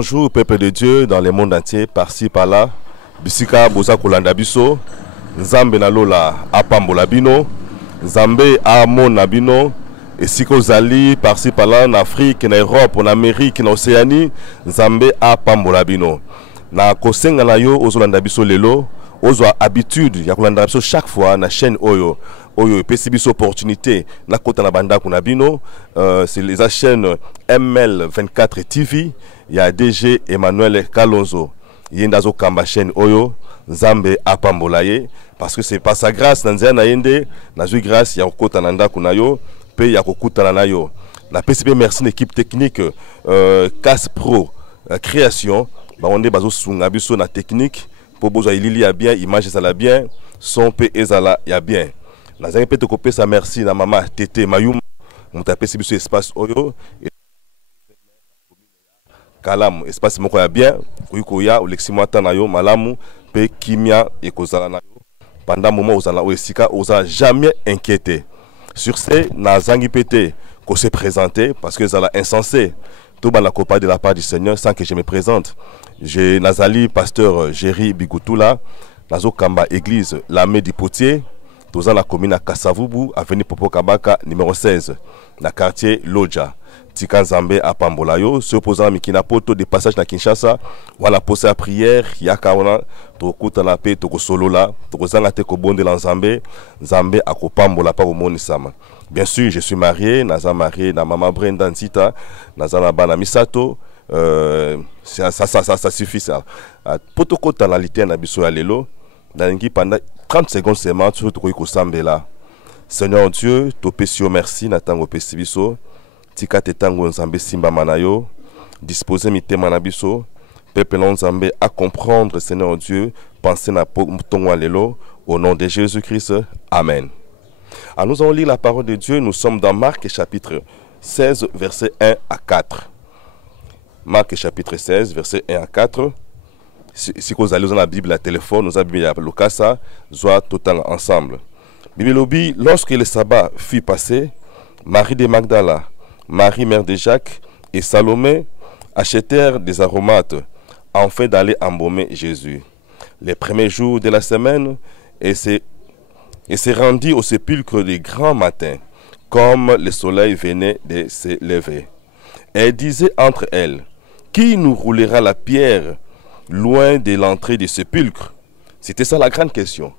bonjour, peuple de Dieu dans le monde entier, par-ci, par-là. Bisika boza kolanda biso, Nzambe na lola apambola bino, Nzambe amona bino, et si kozali par-ci, par-là, en Afrique, en Europe, en Amérique, en Océanie, Nzambe apambola bino. Na kosenga na yo ozolanda biso lelo, ozwa habitude ya kolanda biso chaque fois na chaîne Oyo. Oyo epesi biso opportunité na kota na banda kuna bino, c'est les chaînes ML24 TV, il y a DG Emmanuel Kalonzo. Yendazo kamba chaîne Oyo, Nzambe apambola ye parce que c'est pas sa grâce nanzia na yende, na zui grâce ya kota nanda kuna yo, pe ya kokuta na yo. Na PCP merci l'équipe technique CAS Pro création, ba onde bazo sunga biso na technique pour bozo ilili ya bien, image ça la bien, son pe ezala ya bien. Na zanga pe te kopé sa merci na mama Tete Mayuma, mon tapé si biso espace Oyo. Kalamu espace moko ya bien kuiko ya oleximo atana yo malamu pe kimia ekozala na yo pendant moment ozala oesika oza jamais inquiété. Sur ce nazangi pété ko se présenter parce que zala insensé tout bana copa de la part du Seigneur sans que je me présente. Je nazali pasteur Jerry Bigutula nazo kamba église l'armée du Potier dans la commune à Kasavubu avenue Popo Kabaka numéro 16 na quartier Loja. Tika Nzambe apambola yo se posant mikina poto de passage na Kinshasa wala poser à prière yaka wana to kuta na pe to ko solola to ko zanga te ko bonde la Nzambe Nzambe akopambola pa omoni sama. Bien sûr, je suis marié, naza marié na mama Brenda Nzita, naza na bana misato, ça suffit ça. Poto kota na lité na biso ya lelo nangi pendant 30 secondes seulement tu to ko sambela. Seigneur Dieu, to pesio merci na tango pesi biso. Tika te tango Nzambe simba manayo, disposer mitema na biso, peuple Nzambe à comprendre Seigneur Dieu, penser na tongo lelo, au nom de Jésus-Christ, Amen. Alors nous allons lire la parole de Dieu, nous sommes dans Marc chapitre 16, verset 1 à 4. Marc chapitre 16, verset 1 à 4. Si vous allez dans la Bible, la téléphone, nous avons bien le cas ça, soit total ensemble. Bible lobby, lorsque le sabbat fut passé, Marie de Magdala, Marie, mère de Jacques, et Salomé achetèrent des aromates afin d'aller embaumer Jésus. Les premiers jours de la semaine, et se rendit au sépulcre du grand matin, comme le soleil venait de se lever. Elle disait entre elles, qui nous roulera la pierre loin de l'entrée du sépulcre? C'était ça la grande question.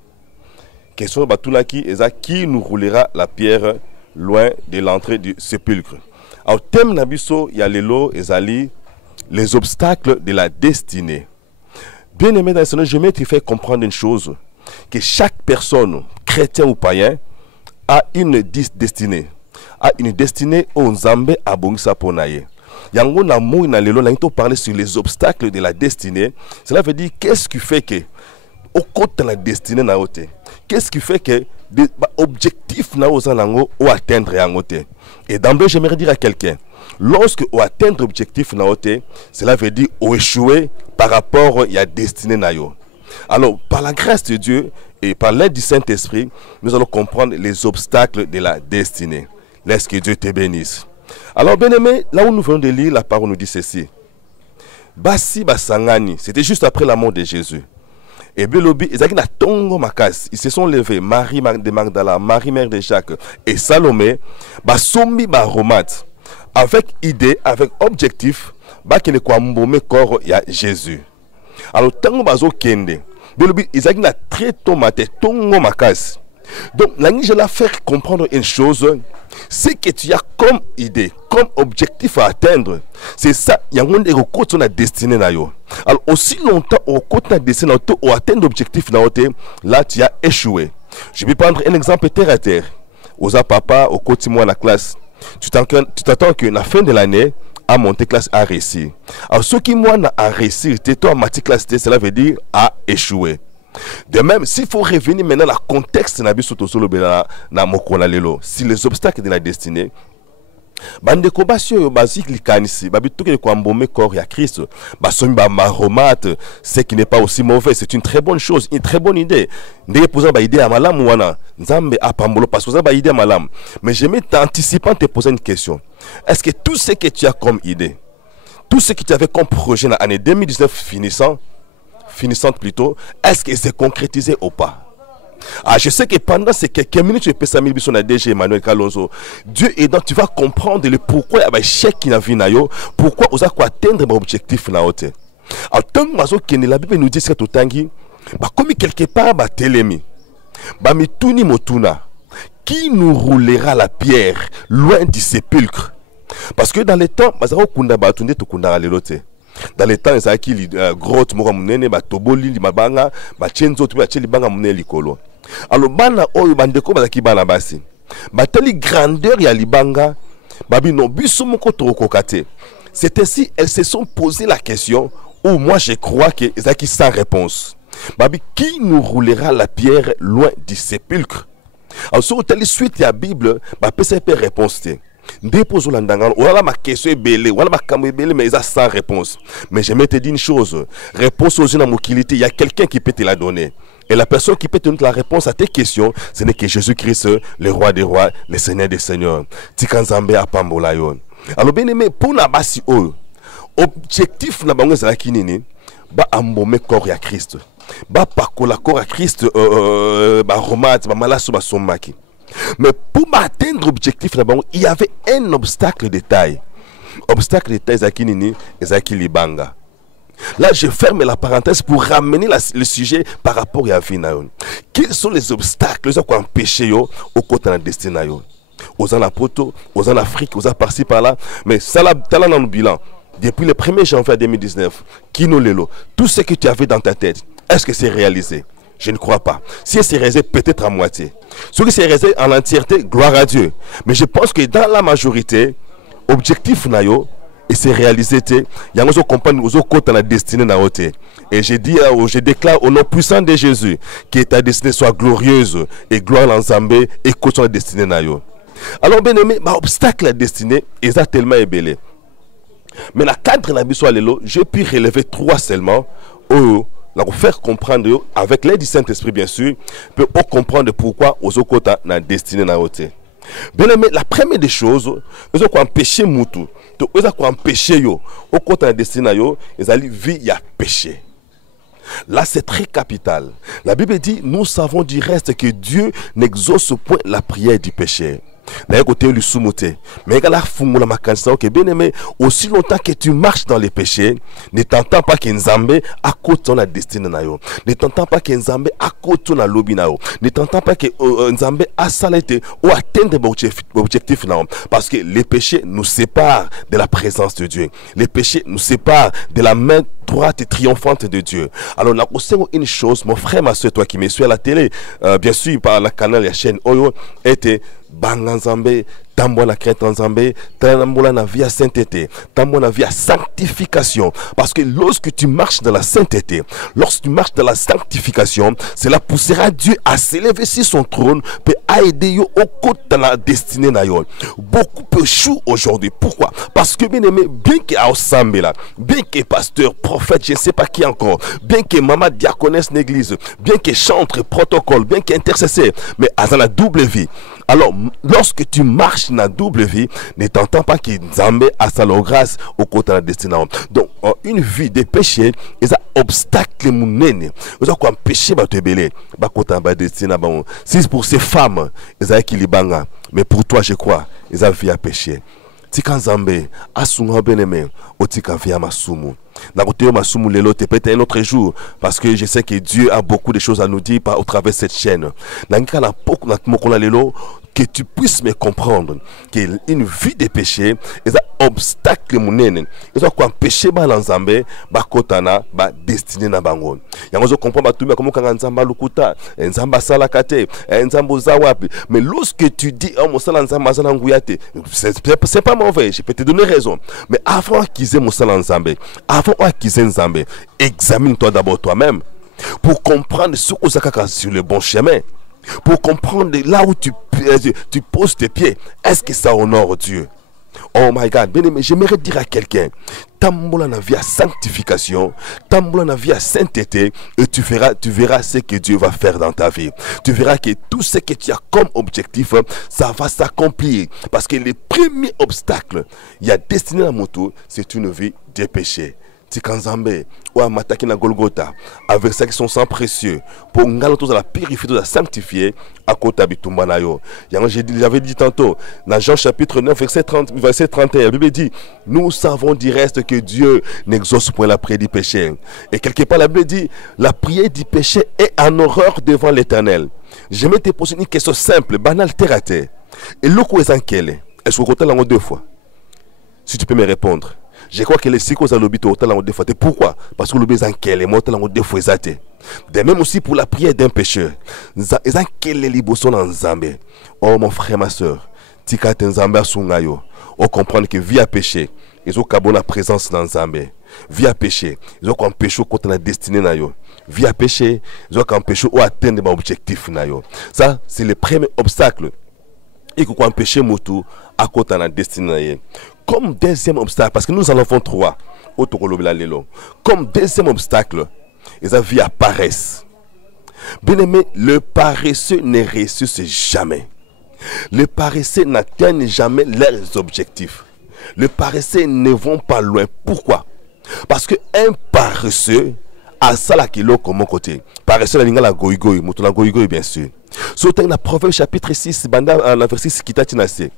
Question Batoulaki, qui nous roulera la pierre loin de l'entrée du sépulcre? Au thème Nabiso, il y a les obstacles de la destinée. Bien aimé dans le Seigneur, je vais te faire comprendre une chose, que chaque personne, chrétien ou païen, a une destinée. A une destinée au Nzambe abongisa ponaye. Yango na mo na lelo na parler sur les obstacles de la destinée. Cela veut dire qu'est-ce qui fait que au côté de la destinée na ote. Qu'est-ce qui fait que l'objectif na ozanango ou atteindre yangote. Et d'emblée, j'aimerais dire à quelqu'un, lorsque on atteint l'objectif na ote, cela veut dire ou échouer par rapport à la destinée na yo. Alors, par la grâce de Dieu et par l'aide du Saint-Esprit, nous allons comprendre les obstacles de la destinée. Laisse que Dieu te bénisse. Alors, bien aimé, là où nous venons de lire, la parole nous dit ceci. Basi basangani, c'était juste après la mort de Jésus. Et Belobi, ils se sont levés, Marie de Magdala, Marie mère de Jacques et Salomé, basombi baromate, avec idée, avec objectif, qu'il est mbome corps ya Jésus. Alors tango bazo kende, Belobi, ils ont très tomate, tongo makas. Donc, je vais faire comprendre une chose, c'est que tu as comme idée, comme objectif à atteindre, c'est ça, il y a un côté de destinée. Alors, aussi longtemps au côté de destinée, au atteindre l'objectif, là, tu as échoué. Je vais prendre un exemple terre à terre. Aux papa, au côté de la classe, tu t'attends que la fin de l'année, à monter classe à réussir. Alors, ce qui moi a réussi, tu es en matière classe, cela veut dire à échouer. De même, s'il faut revenir maintenant à la contexte si les obstacles de la destinée, bandeko basio basique likanisi babituke ko ambome corps ya Christ basomi ba maromate, ce qui n'est pas aussi mauvais, c'est une très bonne chose, une très bonne idée. Ndenge poser ba idée à malamu wana Nzambe apambolo parce que ça ba idée à malamu. Mais je m'ai anticipant te poser une question. Est-ce que tout ce que tu as comme idée, tout ce que tu avais comme projet dans l'année 2019 finissante plutôt, est-ce que c'est concrétisé ou pas? Ah, je sais que pendant ces quelques minutes, je peux s'amener sur la DG Emmanuel Kalonzo. Dieu aidant, tu vas comprendre le pourquoi il y a un chèque qui n'a vu nayo, pourquoi vous avez atteindre mon objectif na haute. En tant que la Bible nous dit que tout tangi, bah comme quelque part bah télémi, bah mituni motuna, qui nous roulera la pierre loin du sépulcre? Parce que dans les temps, bah ça kunda bah tunde to kunda lelote. Dans les temps, ça qui grotte moko munene ba toboli li mabanga ba chenzo tu ba cheli banga munene likolo. Alors bana oyo bandeko ba ki bana basi. Ba teli grandeur ya libanga babi no biso moko to kokate. C'est ainsi elles se sont posé la question où moi je crois que ezaki sans réponse. Babi qui nous roulera la pierre loin du sépulcre? Alors sur telle suite la Bible ba peut réponse té. Dépose l'andangal, voilà ma question est belle, voilà ma cam est belle, mais ils ont sans réponse. Mais je vais te dire une chose, réponse aux jeunes à mobilité, il y a quelqu'un qui peut te la donner. Et la personne qui peut te donner la réponse à tes questions, ce n'est que Jésus-Christ, le roi des rois, le Seigneur des seigneurs. Tikanzambe à Pambolayon. Alors bien aimé, pour la basi objectif na bango zala kinini, ba ambome corps à Christ. Ba pakola corps à Christ, ba romate, ba malasso ba somaki. Mais pour atteindre l'objectif, il y avait un obstacle de taille. Obstacle de taille, Zakinini et Zakilibanga. Là, je ferme la parenthèse pour ramener le sujet par rapport à Vinayon. Quels sont les obstacles qui ont empêché au côté de la destinée? Aux Anapoto, aux Afrique, aux par-ci par-là. Mais ça, là, dans le bilan, depuis le 1er janvier 2019, Kino Lelo, tout ce que tu avais dans ta tête, est-ce que c'est réalisé? Je ne crois pas. Si c'est réalisé, peut-être à moitié. Ce qui c'est réalisé en entièreté, gloire à Dieu. Mais je pense que dans la majorité, objectif nayo, et c'est réalisé, il y a nos compagnes, nos côtes à la destinée na haute. Et je dis, je déclare au nom puissant de Jésus que ta destinée soit glorieuse et gloire l'ensemble et que soit la destinée nayo. Alors bien aimé, ma obstacle à la destinée est tellement ébélé. Mais dans le cadre de la mission à l'élo, je puis relever 3 seulement. Pour faire comprendre avec l'aide du Saint-Esprit bien sûr, peut comprendre pourquoi aux autres na destiné na haute. Bien aimé, la première des choses, ils ont empêché mutu, ils ont empêché yo au côté na destiné yo, ils allaient via péché. Là c'est très capital. La Bible dit nous savons du reste que Dieu n'exauce point la prière du péché. Mais bien aimé, aussi longtemps que tu marches dans les péchés, ne t'entends pas que Nzambe à côté de la destinée nayo, ne t'entends pas que Nzambe à côté de la lobby nayo, ne t'entends pas que Nzambe a salé ou atteindre l'objectif nayo, parce que les péchés nous séparent de la présence de Dieu, les péchés nous séparent de la main droite et triomphante de Dieu. Alors là, une chose, mon frère, ma soeur, toi qui me suis à la télé, bien sûr par la canal, la chaîne Oyo, était Banga Nzambe, tambola na crainte Nzambe, tambola na vie à sainteté, tambola na vie à sanctification. Parce que lorsque tu marches dans la sainteté, lorsque tu marches dans la sanctification, cela poussera Dieu à s'élever sur son trône, peut aider au côté de la destinée nayo. Beaucoup échouent aujourd'hui. Pourquoi? Parce que bien aimé, bien que Aosambe là, bien que pasteur, prophète, je ne sais pas qui encore, bien que maman diaconesse l'église, bien que chantre, protocole, bien qu'intercesseur, mais à la double vie. Alors, lorsque tu marches dans la double vie, ne t'entends pas que Nzambe a sa grâce au côté de la destinée. Donc, une vie de péché, c'est un obstacle mounene. Vous avez quoi péché va te belé, va côté de la destinée. Si pour ces femmes, ils ont qui libanga, mais pour toi, je crois, ils ont vie à péché. Tika Nzambe, asunga beneme, otika via masumu. Na côté masumu lelo te peut-être un autre jour, parce que je sais que Dieu a beaucoup de choses à nous dire au travers de cette chaîne. Nanga na poko na mokola lelo, que tu puisses me comprendre qu'une vie de péché est un obstacle munene. Ils ont quoi péché ba Nzambe, ba kotana, ba destiné na bango. Yango comprendre ba tumia comme kanga Nzamba lukuta, Nzamba sala kate, Nzambo zawapi. Mais lorsque tu dis oh mosala Nzamba zana nguyate, c'est pas mauvais, je peux te donner raison. Mais avant qu'ils aient mosala Nzambe, avant qu'ils aient Nzambe, examine-toi d'abord toi-même pour comprendre ce que ça sur le bon chemin. Pour comprendre là où tu poses tes pieds, est-ce que ça honore Dieu? Oh my God, bien aimé, j'aimerais dire à quelqu'un, tambola na vie à sanctification, tambola na vie à sainteté, et tu verras ce que Dieu va faire dans ta vie. Tu verras que tout ce que tu as comme objectif, ça va s'accomplir. Parce que le premier obstacle, il y a destiné la moto, c'est une vie de péché. Tikanzambe, ou amataki na Golgotha, avec ça qui sont sang précieux, pour ngaloto la purifier, la sanctifier, à côté bitumba na yo. J'avais dit tantôt, dans Jean chapitre 9, verset 31, la Bible dit, nous savons du reste que Dieu n'exauce point la prière du péché. Et quelque part, la Bible dit, la prière du péché est en horreur devant l'Éternel. Je vais te poser une question simple, banale, terre à terre. Et l'eau est en quelle? Est-ce que vous comptez là deux fois? Si tu peux me répondre. Je crois que les psychos à l'obité au talent deux fois. Pourquoi? Parce que l'obité est en quelle? Moi, talent deux fois exaté. De même aussi pour la prière d'un pécheur. Ils ont quelle liboson en Zambé. Oh mon frère, ma soeur. Tika ten Zambé à Sungayo. On comprend que via péché, ils ont cabon la présence dans Zambé. Via péché, ils ont qu'un péché contre la destinée nayo. Via péché, ils ont qu'un péché ou atteindre mon objectif nayo. Ça, c'est le premier obstacle. Et qu'on empêche moto à côté de la destinée. Comme deuxième obstacle, parce que nous en avons trois. Comme deuxième obstacle, ils ont vu la paresse. Bien aimé, le paresseux ne ressuscite jamais. Les paresseux n'atteignent jamais leurs objectifs. Les paresseux ne vont pas loin. Pourquoi? Parce qu'un paresseux a ça la kilo comme mon côté. Paresseux la lingala goïgoï, mouton la goïgoï bien sûr. Surtout dans le Proverbe chapitre 6, la verset 6 qui t'a tinasé.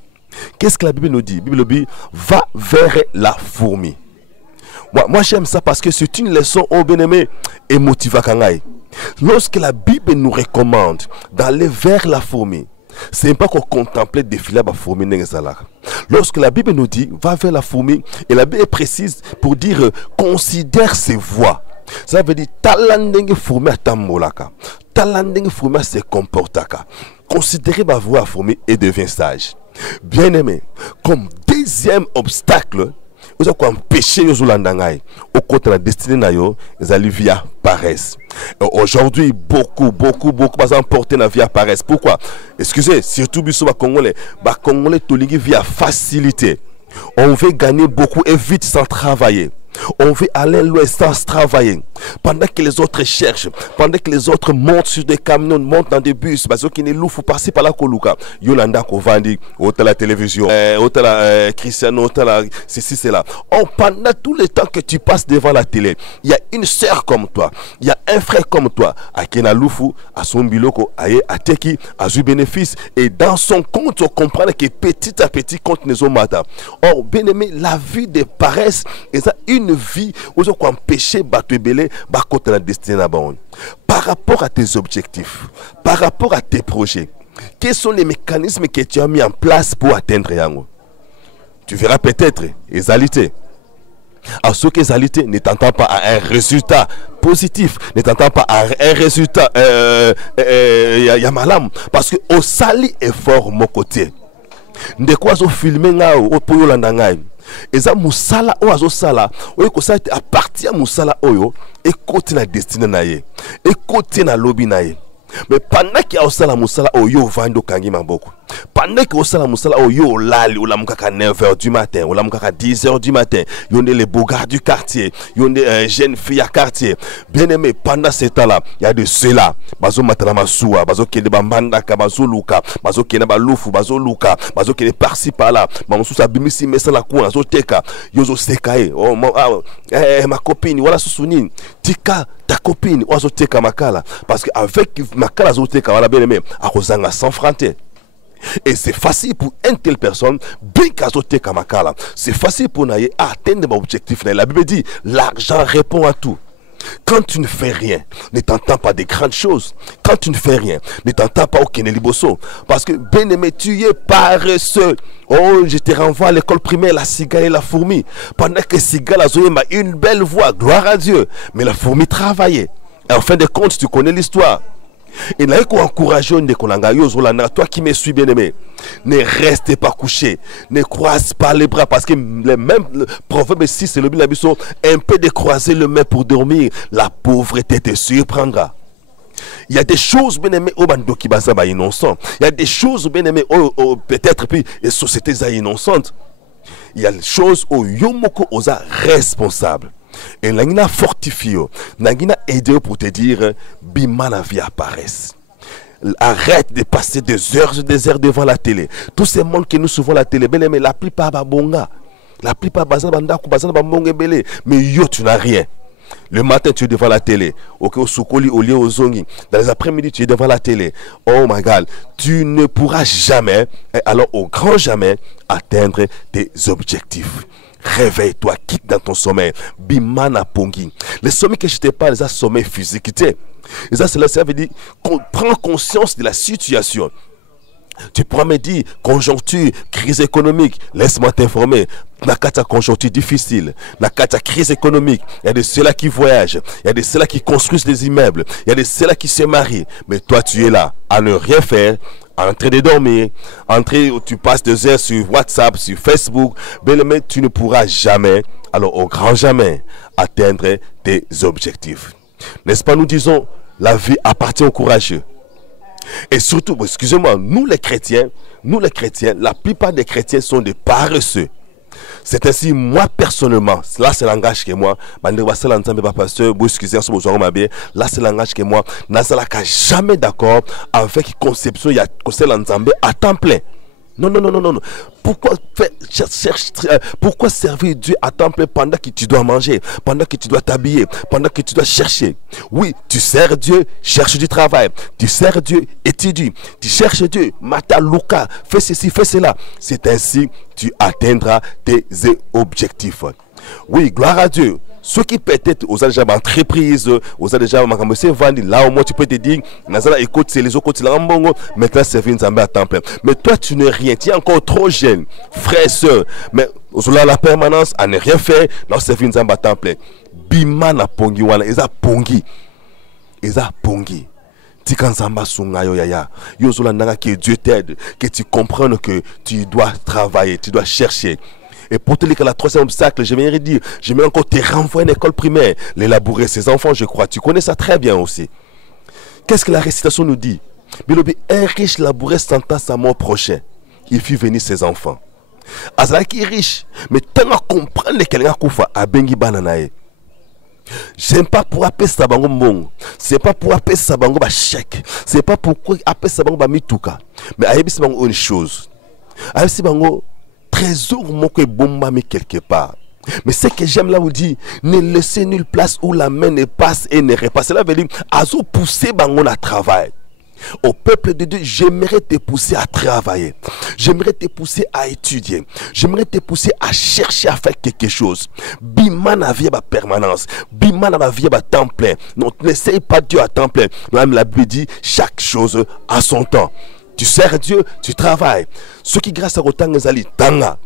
Qu'est-ce que la Bible nous dit? La Bible dit, va vers la fourmi. Moi j'aime ça parce que c'est une leçon au bien-aimé et motivante. Lorsque la Bible nous recommande d'aller vers la fourmi, c'est pas qu'on contemple défiler la fourmi. Lorsque la Bible nous dit, va vers la fourmi, et la Bible est précise pour dire, considère ses voies. Ça veut dire, talandeng fourmi à tambolaka. Talandeng fourmi à se comportaka. Considérez ma voix à fourmi et devient sage. Bien aimé, comme deuxième obstacle, vous avez empêché les Olandangai au côté de la destinée nayo, ils allaient via paresse. Aujourd'hui, beaucoup sont emportés dans via paresse. Pourquoi? Excusez, surtout biso ba Congolais tolingi via facilité. On veut gagner beaucoup et vite sans travailler. On veut aller loin sans travailler. Pendant que les autres cherchent, pendant que les autres montent sur des camions, montent dans des bus, parce qu'ils ne louent passer par la Koluka. Yolanda Kovandi, autant la télévision, autant la Cristiano, autant la ceci, c'est là. Pendant tout le temps que tu passes devant la télé, il y a une sœur comme toi, il y a un frère comme toi, à Kena Lufu, à son biloko, à Teki, à du bénéfice, et dans son compte, on comprend que petit à petit, compte nous matin. Or, bien aimé, la vie de paresse, et ça, une vie où on empêcher battre belé côté la destinée là-bas. Par rapport à tes objectifs, par rapport à tes projets, quels sont les mécanismes que tu as mis en place pour atteindre Yango? Tu verras peut-être exalité. À ce que exalité ne t'entend pas à un résultat positif, ne t'entend pas à un résultat yamalam, parce que au sali effort mon côté. De quoi zo filmer nga au poyo landangai. Eza musala o azo sala o ko sa à partir musala oyo et côté na destinée na ye et côté na lobby na ye. Mais pendant qu'il y a osala musala oyo vando kangi maboko. Pendant qu'il y a osala musala oyo lali ou la mukaka 9h du matin ou la mukaka 10h du matin, yonde les beaux gars du quartier, yonde jeunes filles à quartier. Bien aimé, pendant ce temps-là, il y a de cela. Bazo matanama soua, bazo kende bambanda ka bazo luka, bazo kende balufu, bazo luka, bazo kende par-ci par-là. Mamusu sa bimisi mesa la kuna zo teka, yozo sekae. Oh ma copine, voilà susuni. Tika ta copine, ozo teka makala parce que avec makala zo teka wala bien aimé, a kozanga sans frontière. Et c'est facile pour une telle personne, bien qu'azoté kamakala, c'est facile pour naïe atteindre mon objectif. La Bible dit, l'argent répond à tout. Quand tu ne fais rien, ne t'entends pas des grandes choses. Quand tu ne fais rien, ne t'entends pas au Keneliboso. Parce que bien aimé, tu es paresseux. Oh, je te renvoie à l'école primaire, la cigale et la fourmi. Pendant que cigale a une belle voix, gloire à Dieu. Mais la fourmi travaillait. Et en fin de compte, tu connais l'histoire. Et là, il encourage toi qui me suis bien aimé, ne restez pas couché, ne croise pas les bras, parce que le même proverbe 6, c'est le bien un peu de croiser le main pour dormir, la pauvreté te surprendra. Il y a des choses bien aimées au bando qui basent innocent. Il y a des choses bien aimées peut-être puis les sociétés innocentes. Il y a des choses où yomoko osa responsable. Et l'angina fortifie, l'angina aide pour te dire, bima la vie apparaisse. Arrête de passer des heures devant la télé. Tous ces mondes que nous souvent la télé, mais la plupart babonga. La plupart bazana belé. Mais yo, tu n'as rien. Le matin, tu es devant la télé. Au Soukoli, au lieu au Zongi. Dans les après-midi, tu es devant la télé. Oh my God. Tu ne pourras jamais, alors au grand jamais, atteindre tes objectifs. Réveille-toi, quitte dans ton sommeil. Bimana pongi. Les sommets que je te parle, c'est un sommeil physique. Et ça, ça veut dire qu'on prend conscience de la situation. Tu pourras me dire, conjoncture, crise économique, laisse-moi t'informer. Nakata conjoncture difficile, Nakata crise économique, il y a de ceux-là qui voyagent, il y a de ceux-là qui construisent des immeubles, il y a de ceux-là qui se marient. Mais toi, tu es là, à ne rien faire, en train de dormir, tu passes 2 heures sur WhatsApp, sur Facebook, mais tu ne pourras jamais, alors au grand jamais, atteindre tes objectifs. N'est-ce pas, nous disons, la vie appartient aux courageux. Et surtout, excusez-moi, nous les chrétiens, la plupart des chrétiens sont des paresseux. C'est ainsi, moi personnellement, là c'est le langage que moi, là c'est le langage que moi, je jamais d'accord avec la conception il y a à temps plein. Non. Pourquoi servir Dieu à temps plein pendant que tu dois manger, pendant que tu dois t'habiller, pendant que tu dois chercher? Oui, tu sers Dieu, cherche du travail. Tu sers Dieu, étudie. Tu cherches Dieu, Mata Luka, fais ceci, fais cela. C'est ainsi que tu atteindras tes objectifs. Oui, gloire à Dieu. Ceux qui peut-être aux déjà entreprises, aux déjà vendu, là au moins tu peux te dire, écoute, c'est les autres maintenant c'est une à temps plein. Mais toi tu n'es rien, tu es encore trop jeune, frère, soeur. Mais la permanence, à ne rien faire, non c'est une à temps plein. Bima na pongi wana, eza pongi. Tikanzamba sungayo yaya. Yozola nanga que Dieu t'aide, que tu comprennes que tu dois travailler, tu dois chercher. Et pour te dire que la troisième obstacle, j'aimerais dire, j'aimerais encore te renvoyer à une école primaire, les labourer ses enfants, je crois. Tu connais ça très bien aussi. Qu'est-ce que la récitation nous dit? Mais un riche laboureur sentant sa mort prochain, il fit venir ses enfants. Azala qui est riche, mais tant à comprendre que quelqu'un koufa a bengi bananae. J'aime pas pour appeler ça bango mbongo. C'est pas pour appeler ça bango ba chèque. C'est pas pour appeler ça bango ba mituka. Mais ayebi c'est bango une chose. Ayebi c'est bango trésor moko bomba mais quelque part. Mais ce que j'aime là vous dit, ne laissez nulle place où la main ne passe et ne repasse. Cela veut dire azo pousser bango à travail. Au peuple de Dieu, j'aimerais te pousser à travailler. J'aimerais te pousser à étudier. J'aimerais te pousser à chercher à faire quelque chose. Bima na vie ba permanence. Bima na vie ba temps plein. Non, n'essaye pas Dieu à temps plein. Même la Bible dit chaque chose à son temps. Tu sers Dieu, tu travailles. Ceux qui grâce à Rotang Zali, Tanga,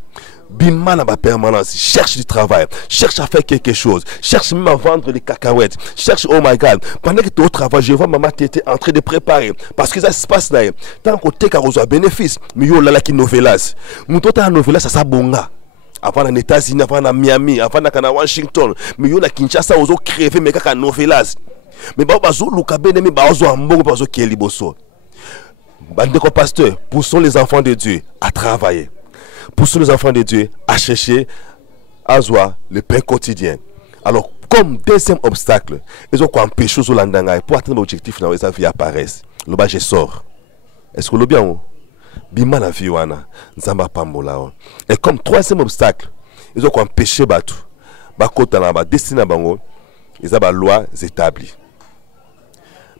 Bima na ba permanence, cherche du travail, cherche à faire quelque chose, cherche même à vendre des cacahuètes, cherche, oh my God, pendant que tu es au travail, je vois maman qui était en train de préparer, parce que ça se passe là, tant qu'on t'es qu'à reçoit bénéfice, mais yo là qui novelas, nous t'as un novelas, ça bonga. Avant les États-Unis, avant à Miami, avant à Washington, mais yo la Kinshasa, ozo crever, mais qu'à novelas. Mais bah, bazo, l'ukabene, mais bah, ozo ambongo, bazo qui est liboso. Bande pasteur, poussons les enfants de Dieu à travailler. Poussons les enfants de Dieu à chercher à joie le pain quotidien. Alors, comme deuxième obstacle, ils ont empêché aux Hollandais pour atteindre l'objectif dans sa vie apparaissent. Le bas je sors. Est-ce que le bien? Bima la vie wana, nzamba pambola. Et comme troisième obstacle, ils ont empêché Batu. Bakota na ba destiné bango, ils ont ba lois établies.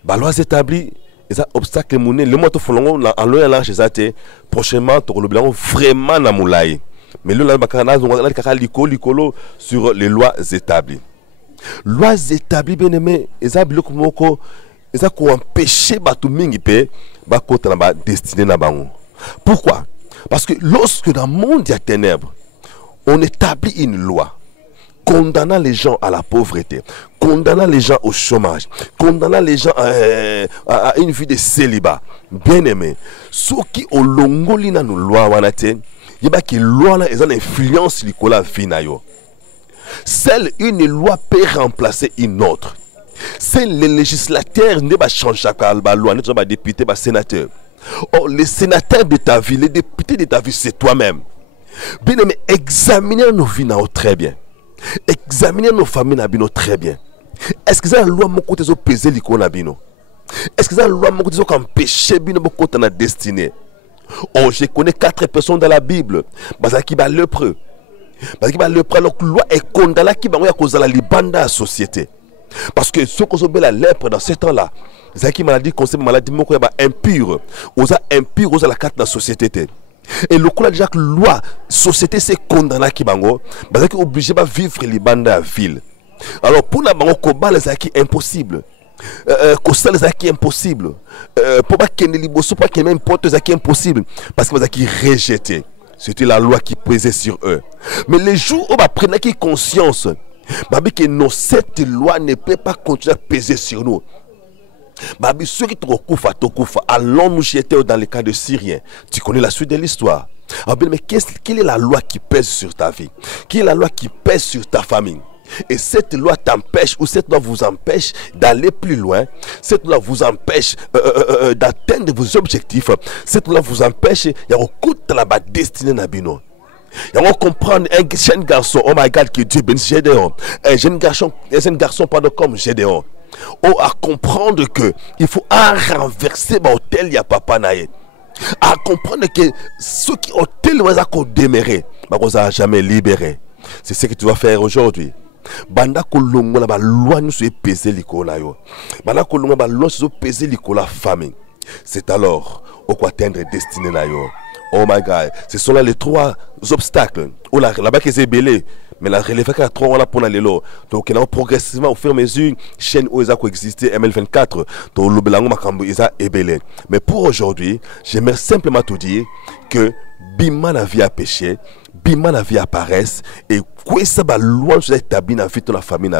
Ba lois établies. Et ça obstacle monnaie le moto folongo en loin là chez até prochainement to le blanc vraiment na moulay mais le là bakana zonga kaka likolo sur les lois établies bien aimé et ça biloko moko et ça ko empêcher batu mingi pe ba kota na ba destiné na bango. Pourquoi? Parce que lorsque dans le monde il y a ténèbres, on établit une loi condamnant les gens à la pauvreté, condamnant les gens au chômage, condamnant les gens à une vie de célibat. Bien aimé, ceux qui ont longoli na nous loi wanate, yeba ki loi là ils ont influence likola vinayo. Seule une loi peut remplacer une autre. C'est les législateurs ne va changer la loi, ne va député, va sénateur. Oh, les sénateurs de ta vie, les députés de ta vie, c'est toi-même. Bien aimé, examinez nos vies très bien. Examinez nos familles très bien. Est-ce que la loi mon côté peser l'icône nabino? Est-ce que la loi mon côté empêcher bino côté na destinée? Oh, je connais 4 personnes dans la Bible. Parce qui va lépreux. Parce qu'il va lépreux, la loi est condamnée qui va cause de la libanda la société. Parce que ceux qui ont la lèpre dans ce temps-là, c'est qui maladie concerne maladie impure. Aux impure aux la carte de la société. Et le coup là déjà que loi société c'est condamné qui bango, parce qu'il est obligé de vivre libanda à ville. Alors pour la bango combat les acquis impossible. Costa les acquis impossible. Pour pas qu'il ne liboso pas qu'il même porte les acquis impossible parce que les acquis rejetés. C'était la loi qui pesait sur eux. Mais les jours où on prendre conscience, que non, cette loi ne peut pas continuer à peser sur nous. Ceux qui te allons nous jeter dans le cas de Syriens. Tu connais la suite de l'histoire. Mais quelle est la loi qui pèse sur ta vie? Quelle est la loi qui pèse sur ta famille? Et cette loi t'empêche, ou cette loi vous empêche d'aller plus loin. Cette loi vous empêche d'atteindre vos objectifs. Cette loi vous empêche de la destinée nabino. Et on comprend un jeune garçon, oh my God, que Dieu bénisse Gédéon. Un jeune garçon pardon, comme Gédéon. Oh, à comprendre que il faut renverser l'hôtel, il y a papa naïe. À comprendre que ceux qui ont tellement déméré, ils ne jamais libéré. C'est ce que tu vas faire aujourd'hui. Banda kolongo la loi nous soit pesé l'icône yo. Banda kolongo la loi nous pesé l'icône la famille. C'est alors au quoi atteindre destinée na yo. Oh my God, ce sont là les 3 obstacles. Oh là-bas qui est belé, mais la relève qu'à 3 on a pour aller là. Donc on progressivement au fur et à mesure chaîne où ça coexister ML24 donc le belango makambo isa ebelé. Mais pour aujourd'hui, j'aimerais simplement te dire que bima la vie a péché, bima la vie a paresse et quoi ça va loin sur ta vie dans la famille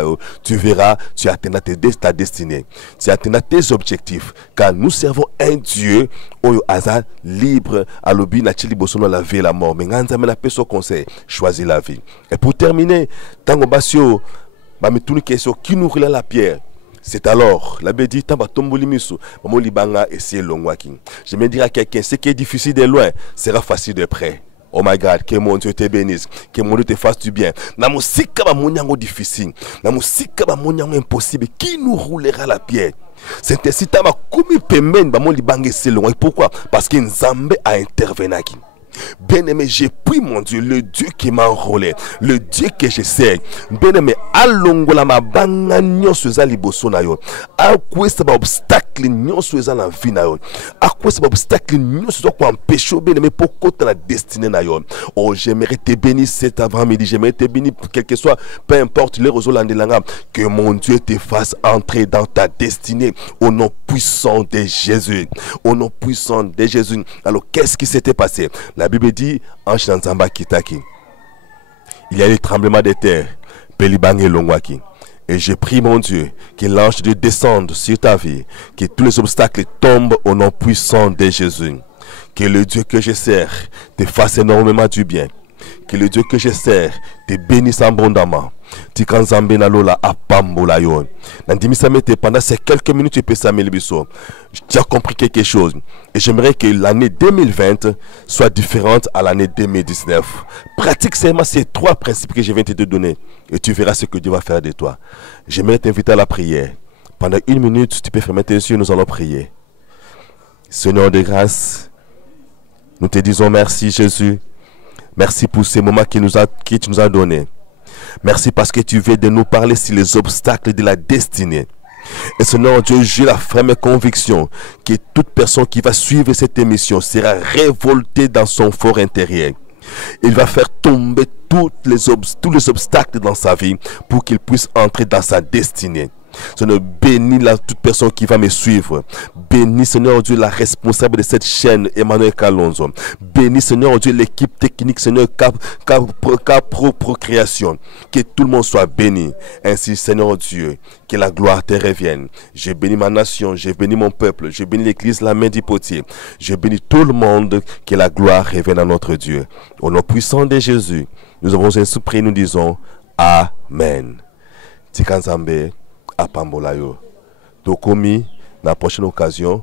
tu verras, tu atteindras ta destinée, tu atteindras tes objectifs car nous servons un Dieu au hasard libre à l'obi na chili bosono la vie et la mort mais nganza mena peso conseil choisis la vie. Et pour terminer tango basio ba me tuni question qui nous relève la pierre. C'est alors, la Bible dit, je me dirais à quelqu'un, ce qui est difficile de loin sera facile de près. Oh my God, que mon Dieu te bénisse, que mon Dieu te fasse du bien. Na musika ba monyango difficile, na musika ba monyango impossible, qui nous roulera la pierre? C'est ainsi que ma koumi pemen ba mon libange c'est loin. Pourquoi? Parce que Nzambe a intervenu. Bien-aimé, j'ai pris mon Dieu, le Dieu qui m'a enrôlé, le Dieu que je sais. Bien-aimé, alongola ma banga nyonso eza liboso na yo. Akwe sa ba obstacle nyonso eza na vie na yo. Akwe sa ba obstacle nyonso zo ko empêcher bien-aimé pour côté la destinée na yo. Oh, j'aimerais te bénir cet avant-midi, j'aimerais te bénir quel que soit, peu importe les réseaux landelanga, que mon Dieu te fasse entrer dans ta destinée au nom puissant de Jésus. Au nom puissant de Jésus. Alors, qu'est-ce qui s'était passé? La Bible dit, ange Nzamba kitaki. Il y a eu tremblement de terre, Pelibang et Longwaki. Et j'ai prie mon Dieu, que l'ange de descende sur ta vie, que tous les obstacles tombent au nom puissant de Jésus. Que le Dieu que je sers te fasse énormément du bien. Que le Dieu que je sers te bénisse abondamment. Tikanzambe na lola apambola yo. Pendant ces quelques minutes tu peux s'améliorer. Tu as compris quelque chose. Et j'aimerais que l'année 2020 soit différente à l'année 2019. Pratique seulement ces 3 principes que je viens de te donner. Et tu verras ce que Dieu va faire de toi. J'aimerais t'inviter à la prière. Pendant 1 minute, tu peux fermer tes yeux, nous allons prier. Seigneur de grâce, nous te disons merci Jésus. Merci pour ces moments que tu nous as donnés. Merci parce que tu viens de nous parler sur les obstacles de la destinée. Et Seigneur Dieu, j'ai la ferme conviction que toute personne qui va suivre cette émission sera révoltée dans son fort intérieur. Il va faire tomber tous les obstacles dans sa vie pour qu'il puisse entrer dans sa destinée. Seigneur, bénis toute personne qui va me suivre. Bénis, Seigneur Dieu, la responsable de cette chaîne, Emmanuel Kalonzo. Bénis, Seigneur Dieu, l'équipe technique, Seigneur, Procréation. Que tout le monde soit béni. Ainsi, Seigneur Dieu, que la gloire te revienne. Je bénis ma nation, je bénis mon peuple, je bénis l'église, la main du potier. Je bénis tout le monde, que la gloire revienne à notre Dieu. Au nom puissant de Jésus, nous avons ainsi prié, nous disons Amen. Tikanzambe. Apambola yo. Tokomi na prochaine occasion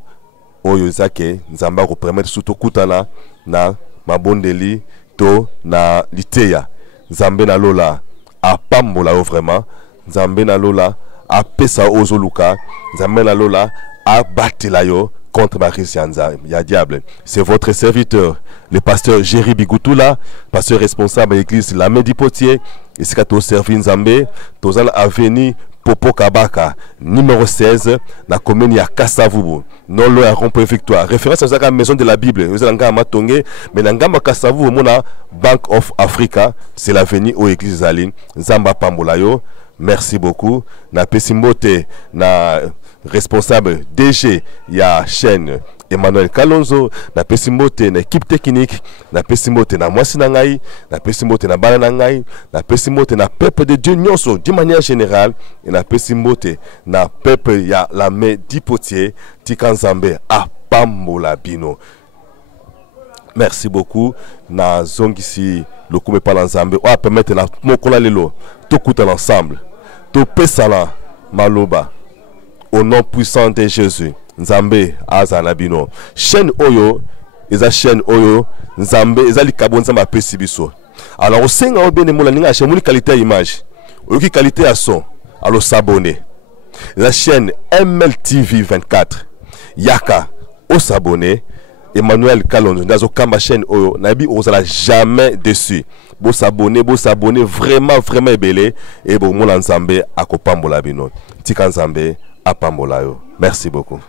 oyo zake nzamba ko permettre surtout kutana na mabondeli to na liteya nzambe na lola apambola yo vraiment nzambe na lola apesa ozoluka nzambe na lola abatela yo contre Marie ya diable. C'est votre serviteur, le pasteur Jerry Bigoutoula, pasteur responsable de l'église La Médipotier. Et c'est qu'à servi Nzambe, Tozal Avenue Popo Kabaka, numéro 16, la commune à Kassavubu, non loin à Rond-Point Victoire. Référence à la maison de la Bible, vous allez en Matongé, mais dans Kassavubu, mon Bank of Africa, c'est l'avenue aux églises Zaline, Zamba Pambolayo. Merci beaucoup. Na Pesimbote, na responsable DG, il y a chaîne Emmanuel Kalonzo, na Pesimbote, na équipe technique, na Pesimbote, na Mwasinangai, na Pesimbote, na Balanangai, na Pesimbote, na peuple de Dieu Nyonso, d'une manière générale, et na Pesimbote, na peuple, il y a la Médipotier, Tikanzambe, à Pambola Bino. Merci beaucoup. Na zongisi le kume pala nzambe o permettre na mokola lelo tout kuta ensemble. Tout pesala maloba. Au nom puissant de Jésus. Nzambe azana bino. Chaîne oyo, eza chaîne oyo nzambe eza likabo nzamba pesi biso. Alors au senga o bene mola ninga chaîne qualité à image. Oki qualité à son. Alors s'abonner. La chaîne MLTV 24. Yaka au s'abonner. Emmanuel Kalonzo nazo kamba chaîne oyo nabi ozala jamais dessus. Bo s'abonner vraiment ebele et bo mola nzambe akopambola bino. Tika nzambe apambola yo. Merci beaucoup.